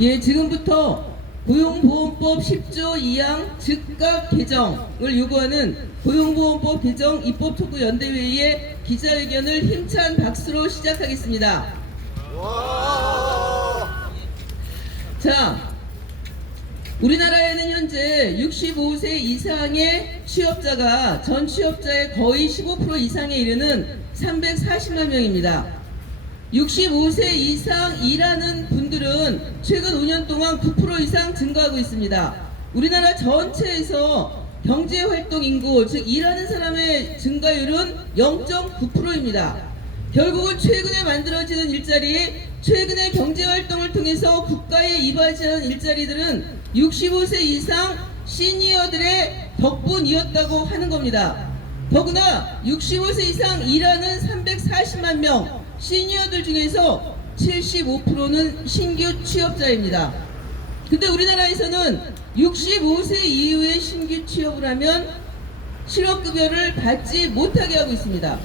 예, 지금부터 고용보험법 10조 2항 즉각 개정을 요구하는 고용보험법 개정 입법 촉구 연대회의의 기자회견을 힘찬 박수로 시작하겠습니다. 자, 우리나라에는 현재 65세 이상의 취업자가 전 취업자의 거의 15% 이상에 이르는 340만 명입니다. 65세 이상 일하는 분들은 최근 5년 동안 9% 이상 증가하고 있습니다. 우리나라 전체에서 경제활동 인구, 즉 일하는 사람의 증가율은 0.9%입니다. 결국은 최근에 만들어지는 일자리, 최근의 경제활동을 통해서 국가에 이바지하는 일자리들은 65세 이상 시니어들의 덕분이었다고 하는 겁니다. 더구나 65세 이상 일하는 340만 명 시니어들 중에서 75%는 신규 취업자입니다. 근데 우리나라에서는 65세 이후에 신규 취업을 하면 실업급여를 받지 못하게 하고 있습니다.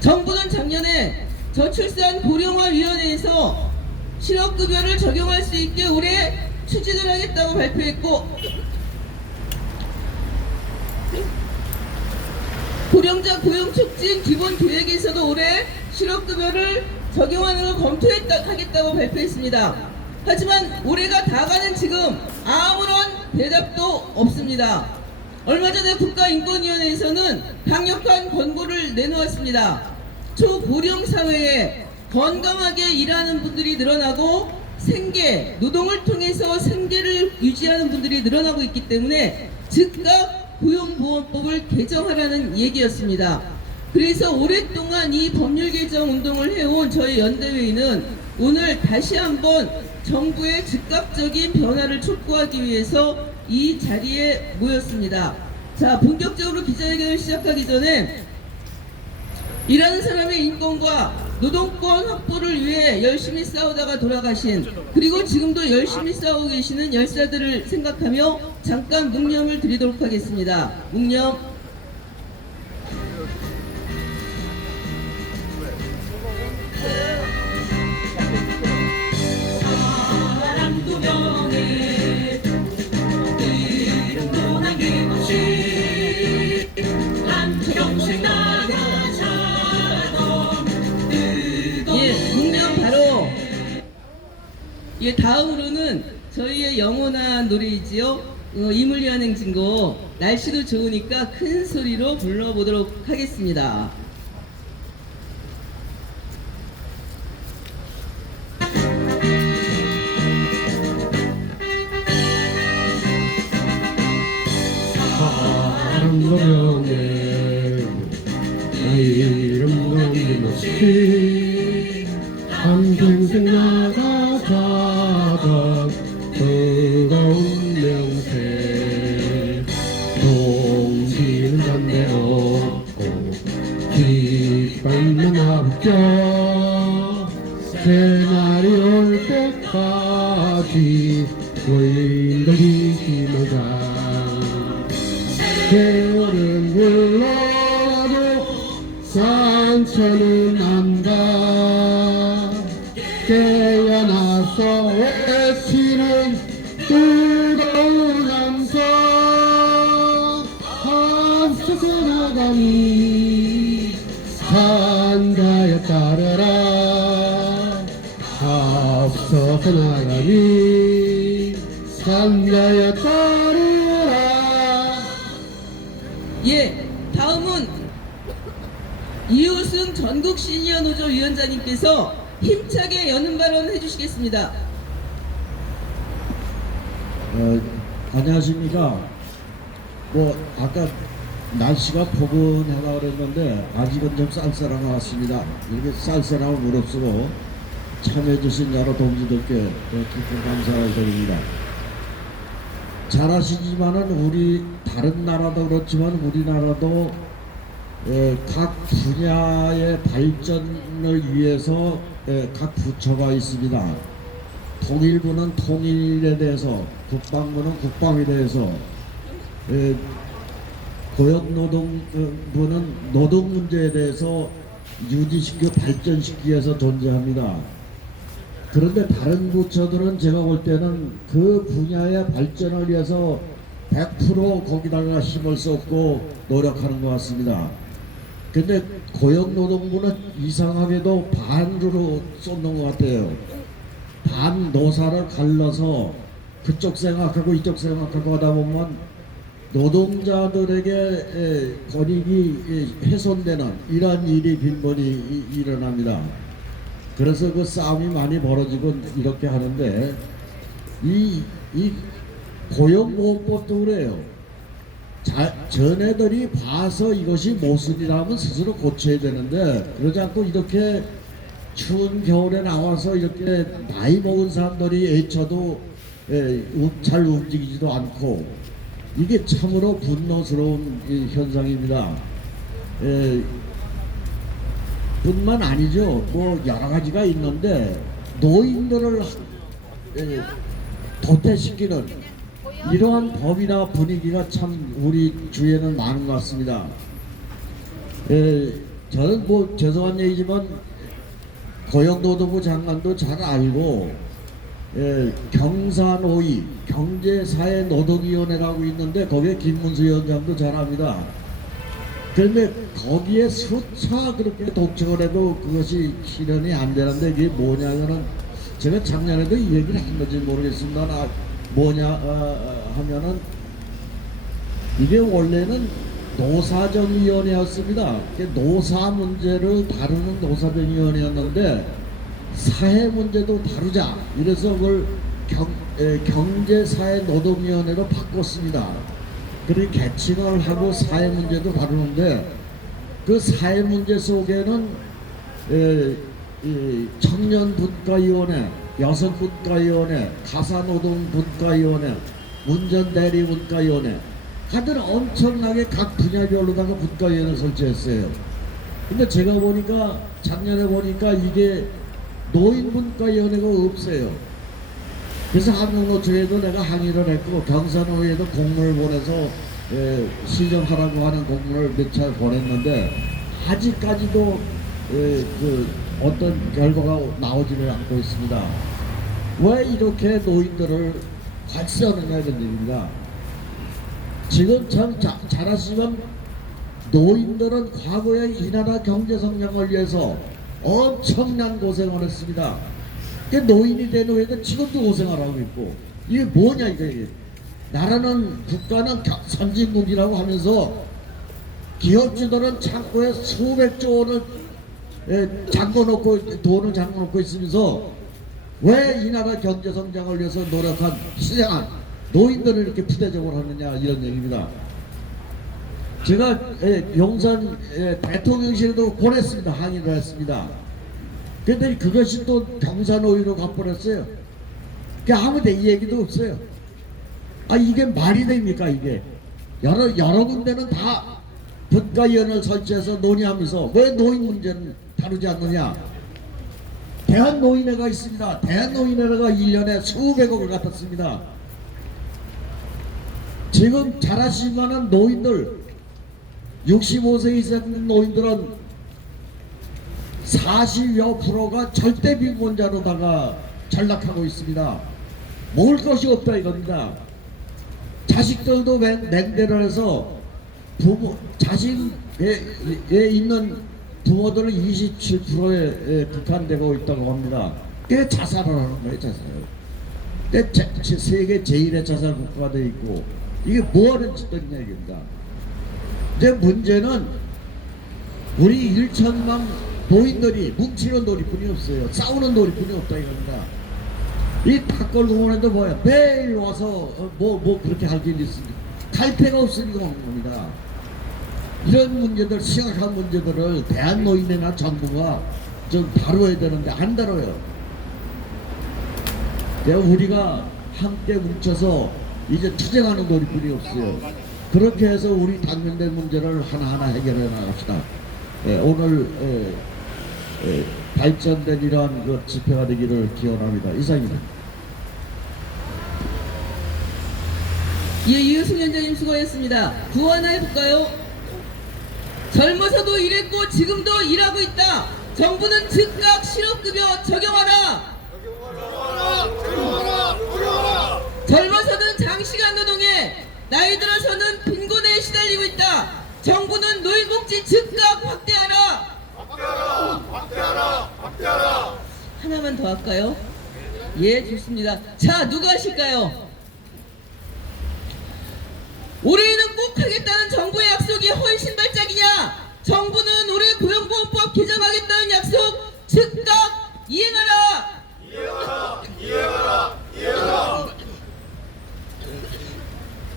정부는 작년에 저출산 고령화위원회에서 실업급여를 적용할 수 있게 올해 추진을 하겠다고 발표했고, 고령자 고용촉진 기본계획에서도 올해 실업급여를 적용하는 걸 검토하겠다고 발표했습니다. 하지만 올해가 다 가는 지금 아무런 대답도 없습니다. 얼마 전에 국가인권위원회에서는 강력한 권고를 내놓았습니다. 초고령 사회에 건강하게 일하는 분들이 늘어나고 생계, 노동을 통해서 생계를 유지하는 분들이 늘어나고 있기 때문에 즉각 고용보험법을 개정하라는 얘기였습니다. 그래서 오랫동안 이 법률 개정 운동을 해온 저희 연대회의는 오늘 다시 한번 정부의 즉각적인 변화를 촉구하기 위해서 이 자리에 모였습니다. 자, 본격적으로 기자회견을 시작하기 전에 일하는 사람의 인권과 노동권 확보를 위해 열심히 싸우다가 돌아가신, 그리고 지금도 열심히 싸우고 계시는 열사들을 생각하며 잠깐 묵념을 드리도록 하겠습니다. 묵념. 사랑도 명예 이름도 남김없이 한 평생 나가자던 묵념 바로 다음으로는 저희의 영원한 노래이지요. 이물리한 행진곡 날씨도 좋으니까 큰 소리로 불러보도록 하겠습니다. 사랑도 명예 이름도 남김없이 한평생 나가자던 뜨거운 명세 동지는 담대 없고 깃발만 합격 새날이 올 때까지 노인들 기시마다 세월은 흘러도 상처는 안가 깨어나서 외치는 뜨거운 함성 앞서서 나가니 산다여 따르라 앞서서 나가니 산다여 따르라. 예, 다음은 이우승 전국 시니어 노조 위원장님께서 힘차게 여는 발언 해주시겠습니다. 안녕하십니까. 아까 날씨가 포근하다 그랬는데 아직은 좀 쌀쌀한 것 같습니다. 이렇게 쌀쌀함을 무릅쓰고 참여해주신 여러 동지들께 깊은 감사를 드립니다. 잘 아시지만은 우리 다른 나라도 그렇지만 우리나라도 각 분야의 발전을 위해서 각 부처가 있습니다. 통일부는 통일에 대해서, 국방부는 국방에 대해서, 고용노동부는 노동 문제에 대해서 유지시키고 발전시키기 위해서 존재합니다. 그런데 다른 부처들은 제가 볼 때는 그 분야의 발전을 위해서 100% 거기다가 힘을 쏟고 노력하는 것 같습니다. 근데 고용노동부는 이상하게도 반으로 쏟는 것 같아요. 반 노사를 갈라서 그쪽 생각하고 이쪽 생각하고 하다 보면 노동자들에게 권익이 훼손되는 이러한 일이 빈번히 일어납니다. 그래서 그 싸움이 많이 벌어지고 이렇게 하는데 이 고용보호법도 그래요. 전애들이 봐서 이것이 모순이라면 스스로 고쳐야 되는데 그러지 않고 이렇게 추운 겨울에 나와서 이렇게 나이 먹은 사람들이 애쳐도 잘 움직이지도 않고 이게 참으로 분노스러운 현상입니다. 뿐만 아니죠. 뭐 여러 가지가 있는데 노인들을 도태시키는 이러한 법이나 분위기가 참 우리 주위에는 많은 것 같습니다. 저는 뭐 죄송한 얘기지만 고용노동부 장관도 잘 알고 경사노위 경제사회노동위원회라고 있는데 거기에 김문수 위원장도 잘 압니다. 그런데 거기에 수차 그렇게 독촉을 해도 그것이 실현이 안 되는데 이게 뭐냐면은 제가 작년에도 이 얘기를 했는지 모르겠습니다. 뭐냐 하면은 이게 원래는 노사정위원회였습니다. 노사 문제를 다루는 노사정위원회였는데 사회 문제도 다루자 이래서 그걸 경제사회노동위원회로 바꿨습니다. 그리고 개칭을 하고 사회 문제도 다루는데 그 사회 문제 속에는 청년분과위원회, 여성분과위원회, 가사노동분과위원회, 운전대리분과위원회 하여튼 엄청나게 각 분야별로다가 분과위원회 설치했어요. 근데 제가 보니까 작년에 보니까 이게 노인분과위원회가 없어요. 그래서 한국노총에도 내가 항의를 했고 경산노위에도 공문을 보내서 시정하라고 하는 공문을 몇 차례 보냈는데 아직까지도 그 어떤 결과가 나오지를 않고 있습니다. 왜 이렇게 노인들을 관시하느냐 이런 얘기입니다. 지금 참 잘 아시지만 노인들은 과거에 이 나라 경제 성장을 위해서 엄청난 고생을 했습니다. 노인이 된 후에도 지금도 고생을 하고 있고 이게 뭐냐 이게 나라는 국가는 선진국이라고 하면서 기업주들은 창고에 수백조 원을 잠궈놓고 돈을 잠궈놓고 있으면서 왜 이 나라 경제 성장을 위해서 노력한 희생한 노인들을 이렇게 부대적으로 하느냐 이런 얘기입니다. 제가 용산 대통령실에도 보냈습니다. 항의를 했습니다. 그런데 그것이 또 경사노위로 가버렸어요. 아무 데 이 얘기도 없어요. 아 이게 말이 됩니까 이게. 여러 군데는 다 분과위원회를 설치해서 논의하면서 왜 노인 문제는 다루지 않느냐. 대한노인회가 있습니다. 대한노인회가 1년에 수백억을 갖다 씁니다. 지금 잘 아시지만은 노인들 65세 이상 노인들은 40여 프로가 절대 빈곤자로다가 전락하고 있습니다. 먹을 것이 없다 이겁니다. 자식들도 맹대를 해서 자식에 있는 부모들은 27%에 국한되고 있다고 합니다. 그게 자살을 하는 거예요, 자살. 세계 제1의 자살 국가가 되어 있고 이게 뭐하는 짓들이냐 이겁니다. 이제 문제는 우리 1천만 노인들이 뭉치는 놀이뿐이 없어요. 싸우는 놀이뿐이 없다 이겁니다. 이 탁골공원에도 뭐야 매일 와서 뭐 그렇게 할 일이 있습니다. 갈패가 없으니까 오는 겁니다. 이런 문제들 심각한 문제들을 대한노인회나 정부가 좀 다뤄야 되는데 안 다뤄요. 우리가 함께 뭉쳐서 이제 투쟁하는 놀이뿐이 없어요. 그렇게 해서 우리 당면된 문제를 하나하나 해결해 나갑시다. 오늘 발전된 이러한 그 집회가 되기를 기원합니다. 이상입니다. 예, 이효승 위원장님 수고하셨습니다. 구호 하나 해볼까요? 젊어서도 일했고 지금도 일하고 있다. 정부는 즉각 실업급여 적용하라. 하나만 더 할까요? 예, 좋습니다. 자, 누가 하실까요? 올해는 꼭 하겠다는 정부의 약속이 훨씬 발작이냐? 정부는 올해 고용보험법 개정하겠다는 약속 즉각 이행하라!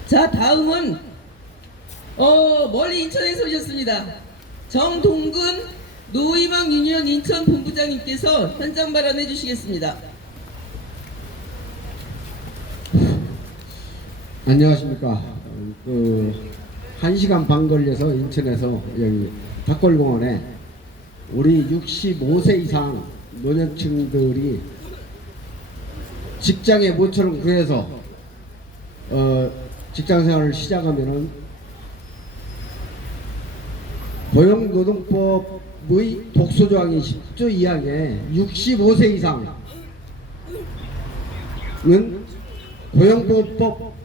자, 다음은 멀리 인천에서 오셨습니다. 정동근 노희망 유니언 인천 본부장님께서 현장 발언해 주시겠습니다. 안녕하십니까. 1시간 반 걸려서 인천에서 여기 닭골공원에 우리 65세 이상 노년층들이 직장에 모처럼 구해서 직장생활을 시작하면은 고용노동법의 독소조항이 10조 2항에 65세 이상은 고용보호법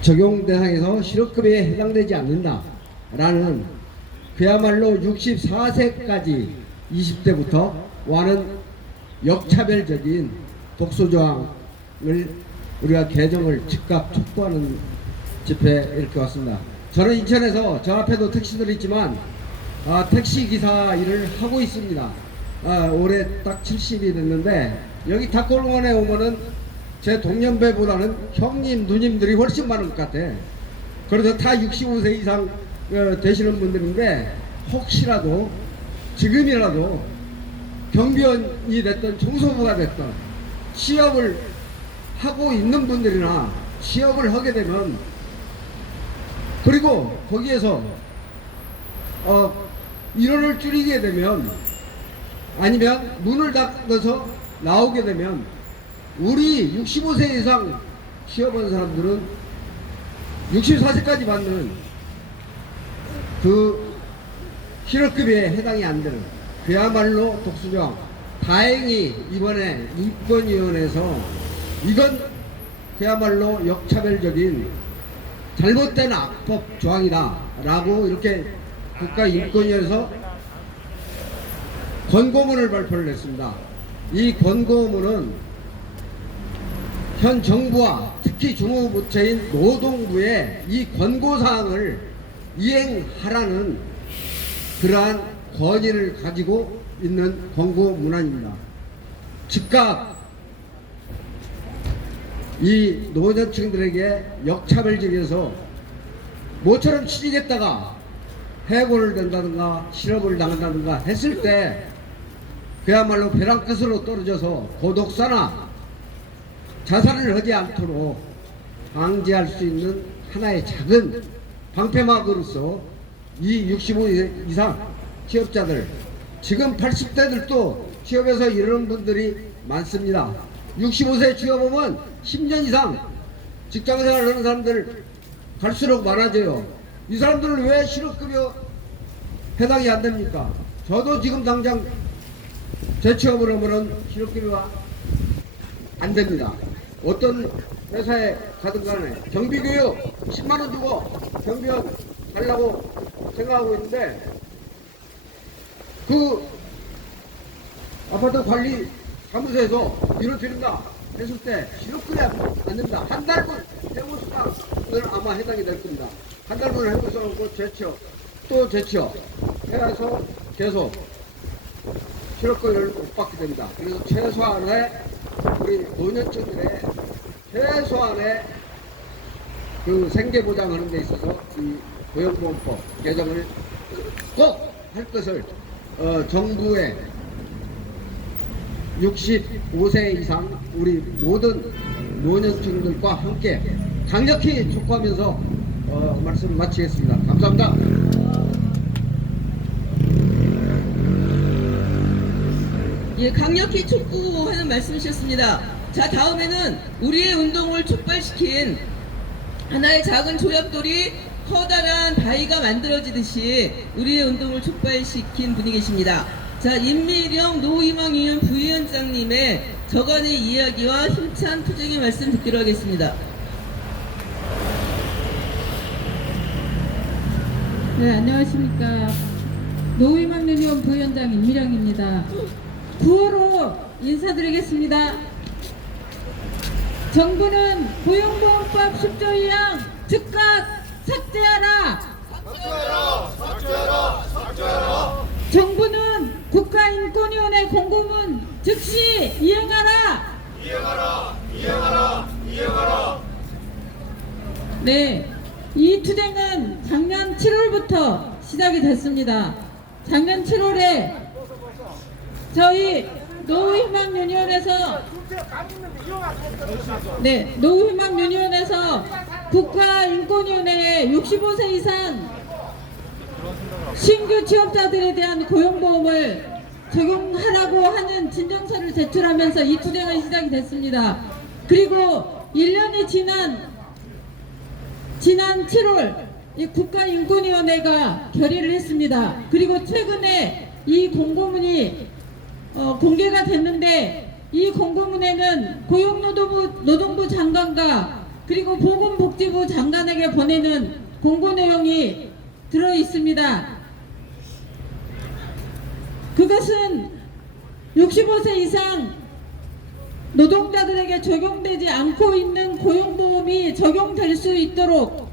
적용 대상에서 실업급여에 해당되지 않는다라는 그야말로 64세까지 20대부터 와는 역차별적인 독소조항을 우리가 개정을 즉각 촉구하는 집회 이렇게 왔습니다. 저는 인천에서 저 앞에도 택시들이 있지만 택시기사 일을 하고 있습니다. 올해 딱 70이 됐는데 여기 닭골공원에 오면은 제 동년배보다는 형님, 누님들이 훨씬 많은 것 같아. 그래서 다 65세 이상 되시는 분들인데 혹시라도 지금이라도 경비원이 됐든 청소부가 됐든 취업을 하고 있는 분들이나 취업을 하게 되면 그리고 거기에서 인원을 줄이게 되면 아니면 문을 닫아서 나오게 되면 우리 65세 이상 취업한 사람들은 64세까지 받는 그 실업급여에 해당이 안 되는 그야말로 독수조항. 다행히 이번에 인권위원회에서 이건 그야말로 역차별적인 잘못된 악법 조항이다 라고 이렇게 국가인권위에서 권고문을 발표를 했습니다. 이 권고문은 현 정부와 특히 중후부처인 노동부의 이 권고사항을 이행하라는 그러한 권위를 가지고 있는 권고문안입니다. 즉각 이 노년층들에게 역차별적이어서 모처럼 취직했다가 해고를 된다든가 실업을 당한다든가 했을 때 그야말로 벼랑 끝으로 떨어져서 고독사나 자살을 하지 않도록 방지할 수 있는 하나의 작은 방패막으로서 이 65세 이상 취업자들, 지금 80대들도 취업해서 이러는 분들이 많습니다. 65세 취업하면 10년 이상 직장생활을 하는 사람들 갈수록 많아져요. 이 사람들은 왜 실업급여 해당이 안 됩니까? 저도 지금 당장 재취업을 하면은 실업급여가 안 됩니다. 어떤 회사에 가든 간에 경비교육 10만원 주고 경비원 가려고 생각하고 있는데 그 아파트 관리 사무소에서 일을 드린다 했을 때 실업급여 안 된다. 한 달분 해고수당은 아마 해당이 될 겁니다. 한 달분 해고수당하고 재취업 또 재취업 해서 계속 실업급여를 못 받게 됩니다. 그래서 최소한의 우리 노년층들의 최소한의 그 생계보장하는 데 있어서 이 고용보험법 개정을 꼭 할 것을 정부의 65세 이상 우리 모든 노년층들과 함께 강력히 촉구하면서 말씀 마치겠습니다. 감사합니다. 예, 강력히 촉구하는 말씀이셨습니다. 자, 다음에는 우리의 운동을 촉발시킨 하나의 작은 조약돌이 커다란 바위가 만들어지듯이 우리의 운동을 촉발시킨 분이 계십니다. 자, 임미령 노희망 유니언 부위원장님의 저간의 이야기와 힘찬 투쟁의 말씀 듣기로 하겠습니다. 네, 안녕하십니까. 노희망 유니언 부위원장 임미령입니다. 구호로 인사드리겠습니다. 정부는 고용보험법 10조 2항 즉각 삭제하라. 정부는 국가인권위원회 공고문 즉시 이행하라. 네, 이 투쟁은 작년 7월부터 시작이 됐습니다. 작년 7월에 저희 노후희망유니온에서 노후희망유니온에서 국가인권위원회에 65세 이상 신규 취업자들에 대한 고용보험을 적용하라고 하는 진정서를 제출하면서 이 투쟁은 시작이 됐습니다. 그리고 1년이 지난 7월 이 국가인권위원회가 결의를 했습니다. 그리고 최근에 이 공고문이 공개가 됐는데, 이 공고문에는 고용노동부 장관과 그리고 보건복지부 장관에게 보내는 공고 내용이 들어 있습니다. 그것은 65세 이상 노동자들에게 적용되지 않고 있는 고용보험이 적용될 수 있도록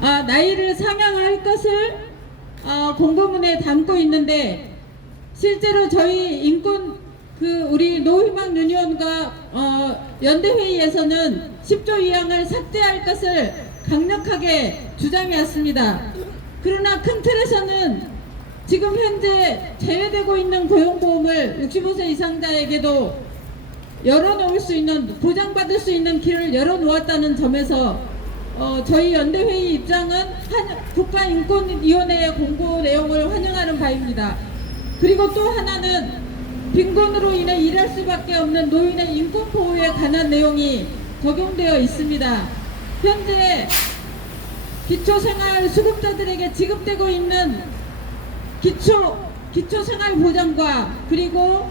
나이를 상향할 것을 공고문에 담고 있는데, 실제로 저희 우리 노후희망유니온과 연대회의에서는 10조 2항을 삭제할 것을 강력하게 주장해왔습니다. 그러나 큰 틀에서는 지금 현재 제외되고 있는 고용보험을 65세 이상자에게도 열어놓을 수 있는, 보장받을 수 있는 길을 열어놓았다는 점에서 저희 연대회의 입장은 국가인권위원회의 공고 내용을 환영하는 바입니다. 그리고 또 하나는 빈곤으로 인해 일할 수밖에 없는 노인의 인권보호에 관한 내용이 적용되어 있습니다. 현재 기초생활수급자들에게 지급되고 있는 기초생활보장과 그리고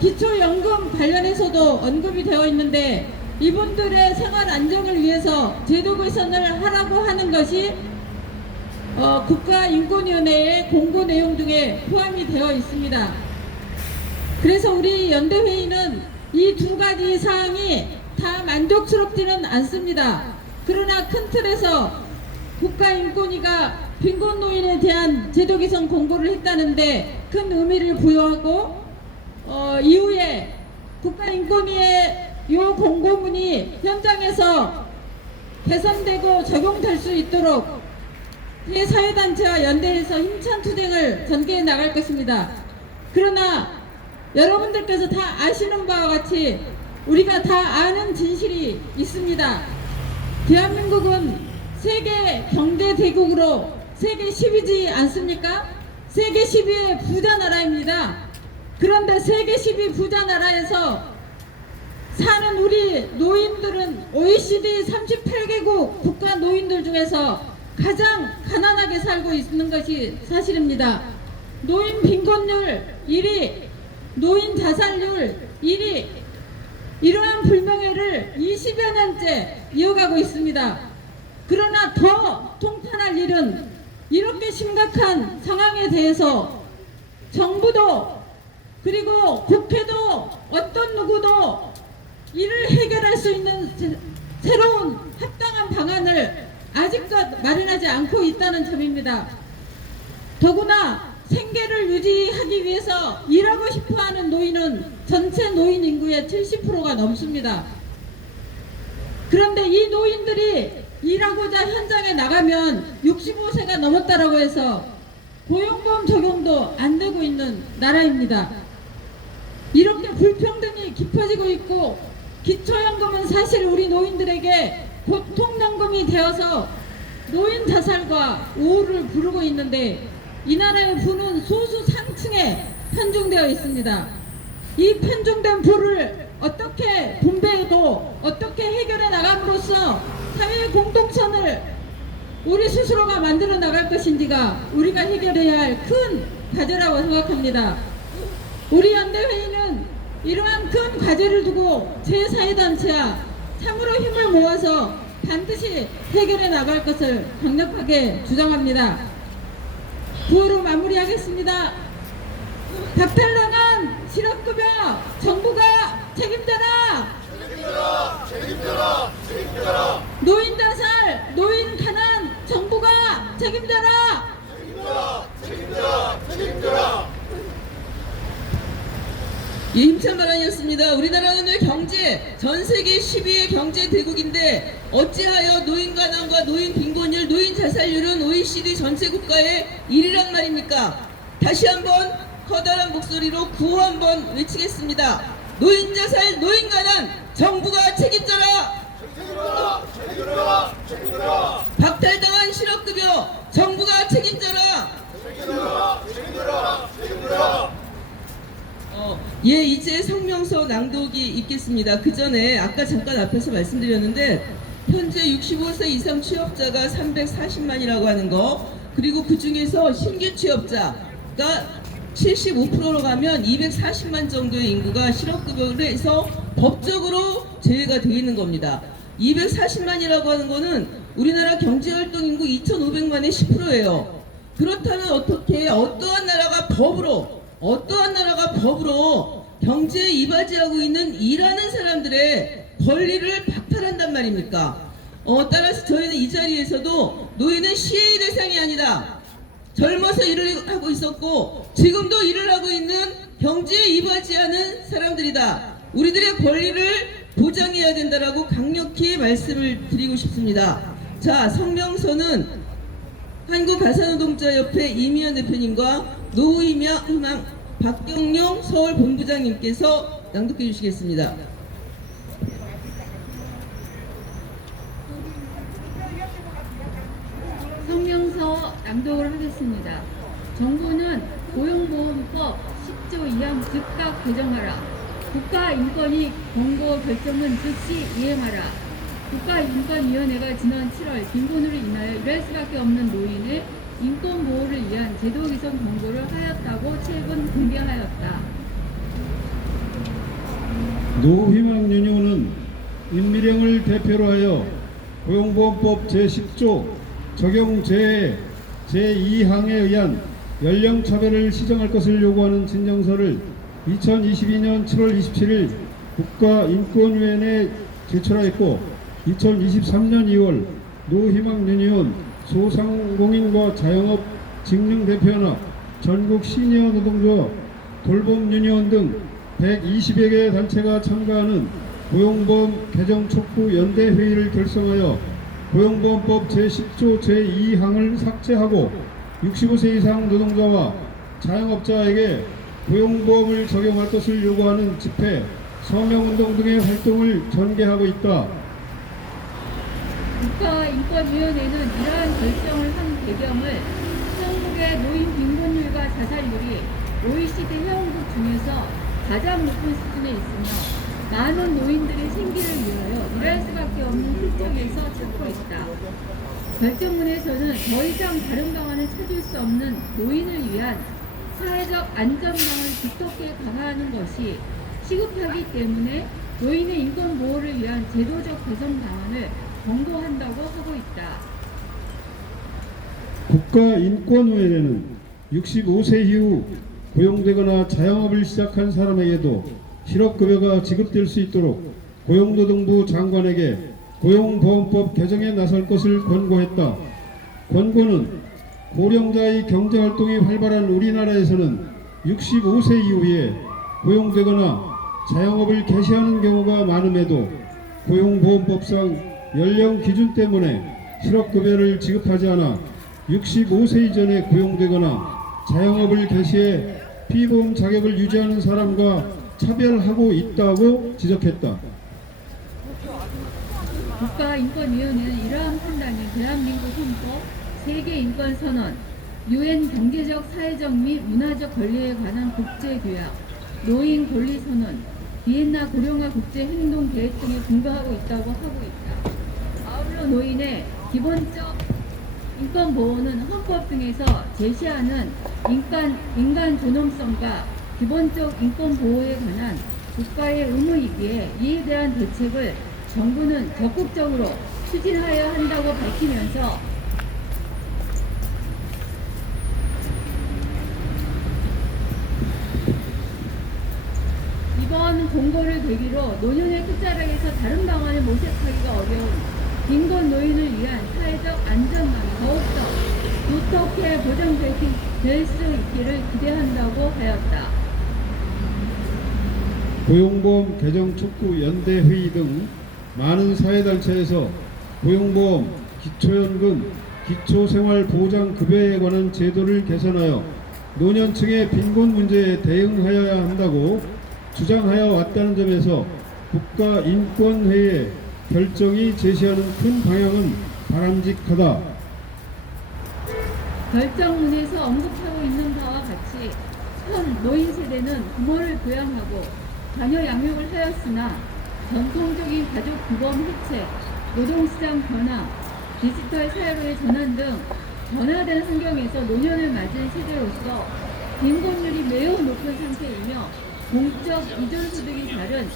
기초연금 관련해서도 언급이 되어 있는데, 이분들의 생활 안정을 위해서 제도 개선을 하라고 하는 것이 국가인권위원회의 공고 내용 중에 포함이 되어 있습니다. 그래서 우리 연대회의는 이 두 가지 사항이 다 만족스럽지는 않습니다. 그러나 큰 틀에서 국가인권위가 빈곤 노인에 대한 제도 개선 공고를 했다는데 큰 의미를 부여하고, 이후에 국가인권위의 이 공고문이 현장에서 개선되고 적용될 수 있도록 대사회단체와 연대해서 힘찬 투쟁을 전개해 나갈 것입니다. 그러나 여러분들께서 다 아시는 바와 같이 우리가 다 아는 진실이 있습니다. 대한민국은 세계 경제 대국으로 세계 10위지 않습니까? 세계 10위의 부자 나라입니다. 그런데 세계 10위 부자 나라에서 사는 우리 노인들은 OECD 38개국 국가 노인들 중에서 가장 가난하게 살고 있는 것이 사실입니다. 노인 빈곤율 1위, 노인 자살률 1위, 이러한 불명예를 20여 년째 이어가고 있습니다. 그러나 더 통탄할 일은 이렇게 심각한 상황에 대해서 정부도 그리고 국회도 어떤 누구도 이를 해결할 수 있는 새로운 합당한 방안을 아직껏 마련하지 않고 있다는 점입니다. 더구나 생계를 유지하기 위해서 일하고 싶어하는 노인은 전체 노인 인구의 70%가 넘습니다. 그런데 이 노인들이 일하고자 현장에 나가면 65세가 넘었다라고 해서 고용보험 적용도 안 되고 있는 나라입니다. 이렇게 불평등이 깊어지고 있고, 기초연금은 사실 우리 노인들에게 고통연금이 되어서 노인 자살과 우울을 부르고 있는데, 이 나라의 부는 소수 상층에 편중되어 있습니다. 이 편중된 부를 어떻게 분배하고 어떻게 해결해 나감으로써 사회 공동체를 우리 스스로가 만들어 나갈 것인지가 우리가 해결해야 할 큰 과제라고 생각합니다. 우리 연대회의는 이러한 큰 과제를 두고 제4회단체와 참으로 힘을 모아서 반드시 해결해 나갈 것을 강력하게 주장합니다. 구호로 마무리하겠습니다. 박탈당한 실업급여 정부가 책임져라. 노인 자살, 노인 가난 정부가 책임져라. 예, 힘찬 발언이었습니다. 우리나라는 경제 전 세계 10위의 경제 대국인데 어찌하여 노인 가난과 노인 빈곤율, 노인 자살률은 OECD 전체 국가의 1위란 말입니까? 다시 한번 커다란 목소리로 구호 한번 외치겠습니다. 노인 자살, 노인 가난 정부가 책임져라. 박탈당한 실업급여 정부가 책임져라. 예, 이제 성명서 낭독이 있겠습니다. 그 전에 아까 잠깐 앞에서 말씀드렸는데 현재 65세 이상 취업자가 340만이라고 하는 거, 그리고 그 중에서 신규 취업자가 75%로 가면 240만 정도의 인구가 실업급여를 해서 법적으로 제외가 되어 있는 겁니다. 240만이라고 하는 거는 우리나라 경제활동 인구 2,500만의 10%예요. 그렇다면 어떻게 어떠한 나라가 법으로 경제에 이바지하고 있는 일하는 사람들의 권리를 박탈한단 말입니까? 따라서 저희는 이 자리에서도 노인은 시혜의 대상이 아니다. 젊어서 일을 하고 있었고 지금도 일을 하고 있는 경제에 이바지하는 사람들이다. 우리들의 권리를 보장해야 된다라고 강력히 말씀을 드리고 싶습니다. 자, 성명서는 한국가사노동자협회 이미연 대표님과 노후희망 박경용 서울본부장님께서 낭독해 주시겠습니다. 성명서 낭독을 하겠습니다. 정부는 고용보험법 10조 2항 즉각 개정하라. 국가인권위 권고 결정은 즉시 이행하라. 국가인권위원회가 지난 7월 빈곤으로 인하여 일할 수밖에 없는 노인의 인권 보호를 위한 제도 개선 권고를 하였다고 최근 공개하였다. 노후희망유니온은 임미령을 대표로 하여 고용보험법 제10조 적용 제2항에 의한 연령차별을 시정할 것을 요구하는 진정서를 2022년 7월 27일 국가인권위원회에 제출하였고 2023년 2월 노후희망유니온 소상공인과 자영업 직능대표연합 전국 시니어 노동조합 돌봄유니온 등 120여 개 단체가 참가하는 고용보험 개정 촉구 연대회의를 결성하여 고용보험법 제10조 제2항을 삭제하고 65세 이상 노동자와 자영업자에게 고용보험을 적용할 것을 요구하는 집회, 서명운동 등의 활동을 전개하고 있다. 국가인권위원회는 이러한 결정을 한 배경을 한국의 노인 빈곤율과 자살률이 OECD 회원국 중에서 가장 높은 수준에 있으며 많은 노인들의 생계를 위하여 일할 수밖에 없는 실정에서 찾고 있다. 결정문에서는 더 이상 다른 방안을 찾을 수 없는 노인을 위한 사회적 안전망을 두텁게 강화하는 것이 시급하기 때문에 노인의 인권 보호를 위한 제도적 개선 방안을 권고한다고 하고 있다. 국가인권위원회는 65세 이후 고용되거나 자영업을 시작한 사람에게도 실업급여가 지급될 수 있도록 고용노동부 장관에게 고용보험법 개정에 나설 것을 권고했다. 권고는 고령자의 경제활동이 활발한 우리나라에서는 65세 이후에 고용되거나 자영업을 개시하는 경우가 많음에도 고용보험법상 연령 기준 때문에 실업급여를 지급하지 않아 65세 이전에 고용되거나 자영업을 개시해 피보험 자격을 유지하는 사람과 차별하고 있다고 지적했다. 국가인권위원회는 이러한 판단이 대한민국 헌법, 세계인권선언, UN 경제적, 사회적 및 문화적 권리에 관한 국제규약, 노인 권리선언, 비엔나 고령화 국제행동계획 등에 근거하고 있다고 하고 있다. 아울러 노인의 기본적 인권보호는 헌법 등에서 제시하는 인간 존엄성과 기본적 인권보호에 관한 국가의 의무이기에 이에 대한 대책을 정부는 적극적으로 추진하여야 한다고 밝히면서 이러한 공고를 계기로 노년의 끝자락에서 다른 방안을 모색하기가 어려운 빈곤 노인을 위한 사회적 안전망이 더욱더 두텁게 보장될 수 있기를 기대한다고 하였다. 고용보험 개정 촉구 연대회의 등 많은 사회단체에서 고용보험, 기초연금, 기초생활보장급여에 관한 제도를 개선하여 노년층의 빈곤 문제에 대응하여야 한다고 주장하여 왔다는 점에서 국가인권회의 결정이 제시하는 큰 방향은 바람직하다. 결정문에서 언급하고 있는 바와 같이 현 노인 세대는 부모를 부양하고 자녀 양육을 하였으나 전통적인 가족 규범 해체, 노동시장 변화, 디지털 사회로의 전환 등 변화된 환경에서 노년을 맞은 세대로서 빈곤율이 매우 높은 상태이며 공적 이전소득이 다른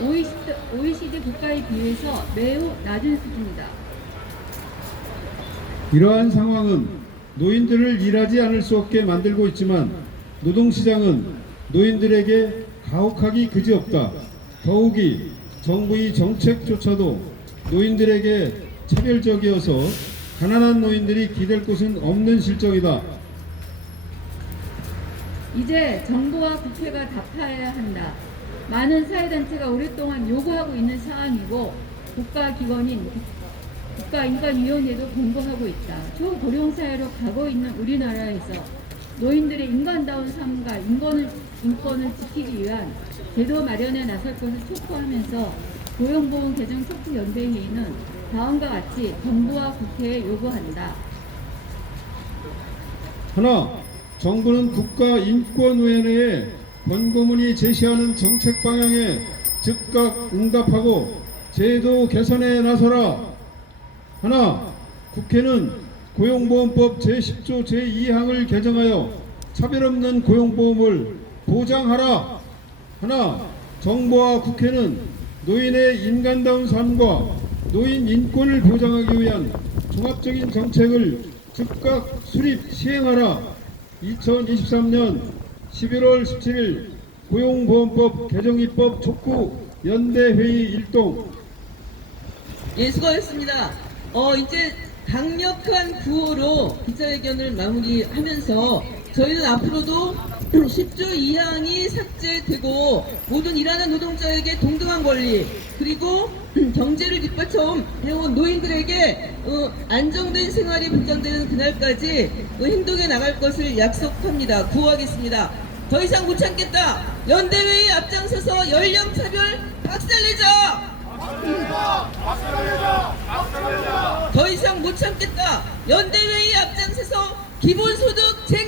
OECD 국가에 비해서 매우 낮은 수준이다. 이러한 상황은 노인들을 일하지 않을 수 없게 만들고 있지만 노동시장은 노인들에게 가혹하기 그지없다. 더욱이 정부의 정책조차도 노인들에게 차별적이어서 가난한 노인들이 기댈 곳은 없는 실정이다. 이제 정부와 국회가 답해야 한다. 많은 사회단체가 오랫동안 요구하고 있는 사안이고 국가기관인 국가인권위원회도 공고하고 있다. 초고령사회로 가고 있는 우리나라에서 노인들의 인간다운 삶과 인권을 지키기 위한 제도 마련에 나설 것을 촉구하면서 고용보험 개정 촉구연대회의는 다음과 같이 정부와 국회에 요구한다. 하나, 정부는 국가인권위원회에 권고문이 제시하는 정책 방향에 즉각 응답하고 제도 개선에 나서라. 하나, 국회는 고용보험법 제10조 제2항을 개정하여 차별 없는 고용보험을 보장하라. 하나, 정부와 국회는 노인의 인간다운 삶과 노인 인권을 보장하기 위한 종합적인 정책을 즉각 수립 시행하라. 2023년 11월 17일 고용보험법 개정 입법 촉구 연대회의 일동. 예, 수고하셨습니다. 이제 강력한 구호로 기자회견을 마무리하면서 저희는 앞으로도 10조 2항이 삭제되고 모든 일하는 노동자에게 동등한 권리, 그리고 경제를 뒷받쳐 해온 노인들에게 안정된 생활이 보장되는 그날까지 행동해 나갈 것을 약속합니다. 구호하겠습니다. 더 이상 못 참겠다. 연대회의 앞장서서 연령차별 박살내자. 더 이상 못 참겠다. 연대회의 앞장서서 기본소득 쟁